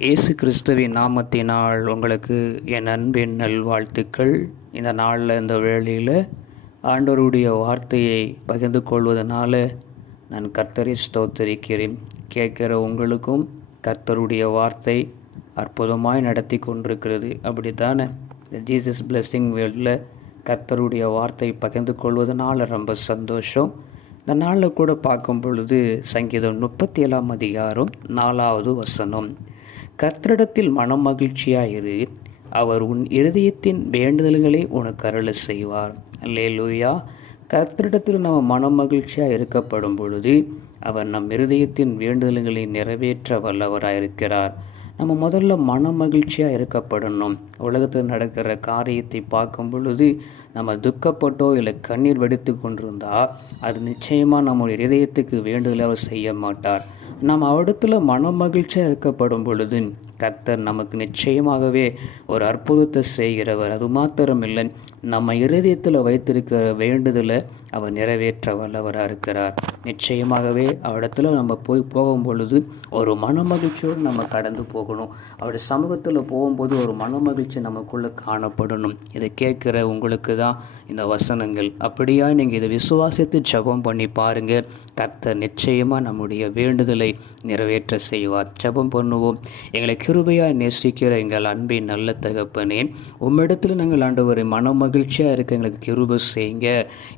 இயேசு கிறிஸ்துவின் நாமத்தினால் உங்களுக்கு என் அன்பின் நல்வாழ்த்துக்கள். இந்த நாளில் இந்த வேளையில் ஆண்டவருடைய வார்த்தையை பகிர்ந்து கொள்வதனால நான் கர்த்தரை ஸ்தோத்தரிக்கிறேன். கேட்குற உங்களுக்கும் கர்த்தருடைய வார்த்தை அற்புதமாய் நடத்தி கொண்டிருக்கிறது. அப்படித்தானே? இந்த ஜீசஸ் பிளெஸ்ஸிங் வேர்ல்டில் கர்த்தருடைய வார்த்தை பகிர்ந்து கொள்வதனால ரொம்ப சந்தோஷம். இந்த நாளில் கூட பார்க்கும் பொழுது சங்கீதம் முப்பத்தி ஏழாம் அதிகாரம் நாலாவது வசனம். கர்த்தரிடத்தில் மனம் மகிழ்ச்சியாயிரு. அவர் உன் இருதயத்தின் வேண்டுதல்களை உனக்கு அருள செய்வார். லேலூயா கர்த்தரிடத்தில் நம்ம மனம் மகிழ்ச்சியாக இருக்கப்படும் பொழுது அவர் நம் இருதயத்தின் வேண்டுதல்களை நிறைவேற்ற வல்லவராக இருக்கிறார். நம்ம முதல்ல மன மகிழ்ச்சியாக இருக்கப்படணும். உலகத்தில் நடக்கிற காரியத்தை பார்க்கும் பொழுது நம்ம துக்கப்பட்டோ இல்லை கண்ணீர் வெடித்து கொண்டிருந்தால் அது நிச்சயமாக நம்முடைய இதயத்துக்கு வேண்டுதலாக செய்ய மாட்டார். நாம் அவடத்தில் மன மகிழ்ச்சியாக இருக்கப்படும் பொழுது கர்த்தர் நமக்கு நிச்சயமாகவே ஒரு அற்புதத்தை செய்கிறவர். அது மாத்திரமில்லை நம்ம இருதயத்தில் வைத்திருக்கிற வேண்டுதலை அவர் நிறைவேற்ற வல்லவராக இருக்கிறார். நிச்சயமாகவே அவரிடத்துல நம்ம போய் போகும் பொழுது ஒரு மனமகிழ்ச்சியோடு நம்ம கடந்து போகணும். அவருடைய சமூகத்தில் போகும்போது ஒரு மனமகிழ்ச்சி நமக்குள்ளே காணப்படணும். இதை கேட்குற உங்களுக்கு தான் இந்த வசனங்கள். அப்படியா நீங்கள் இதை விசுவாசித்து ஜபம் பண்ணி பாருங்கள் கர்த்தர் நிச்சயமாக நம்முடைய வேண்டுதலை நிறைவேற்ற செய்வார். ஜபம் பண்ணுவோம். எங்களுக்கு கிருபையாக நேசிக்கிற எங்கள் அன்பின் நல்ல தகப்பனே உம்மிடத்தில் நாங்கள் ஆண்டவரை மன மகிழ்ச்சியாக இருக்க எங்களுக்கு கிருபை செய்யுங்க.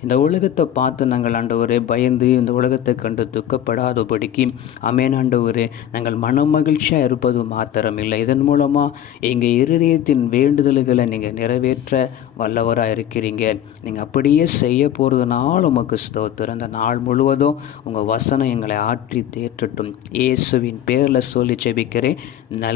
இந்த உலகத்தை பார்த்து நாங்கள் ஆண்டவரை பயந்து இந்த உலகத்தை கண்டு துக்கப்படாதபடிக்கு அமேன் ஆண்டவரே நாங்கள் மன மகிழ்ச்சியாக இருப்பது மாத்திரம் இல்லை இதன் மூலமாக எங்கள் இருதயத்தின் வேண்டுதல்களை நீங்கள் நிறைவேற்ற வல்லவராக இருக்கிறீங்க. நீங்கள் அப்படியே செய்ய போகிறதுனால உமக்கு ஸ்தோத்திரம். அந்த நாள் முழுவதும் உங்கள் வசனம் எங்களை ஆற்றி தேற்றட்டும். இயேசுவின் பேரில் சொல்லி ஜெபிக்கிறேன்.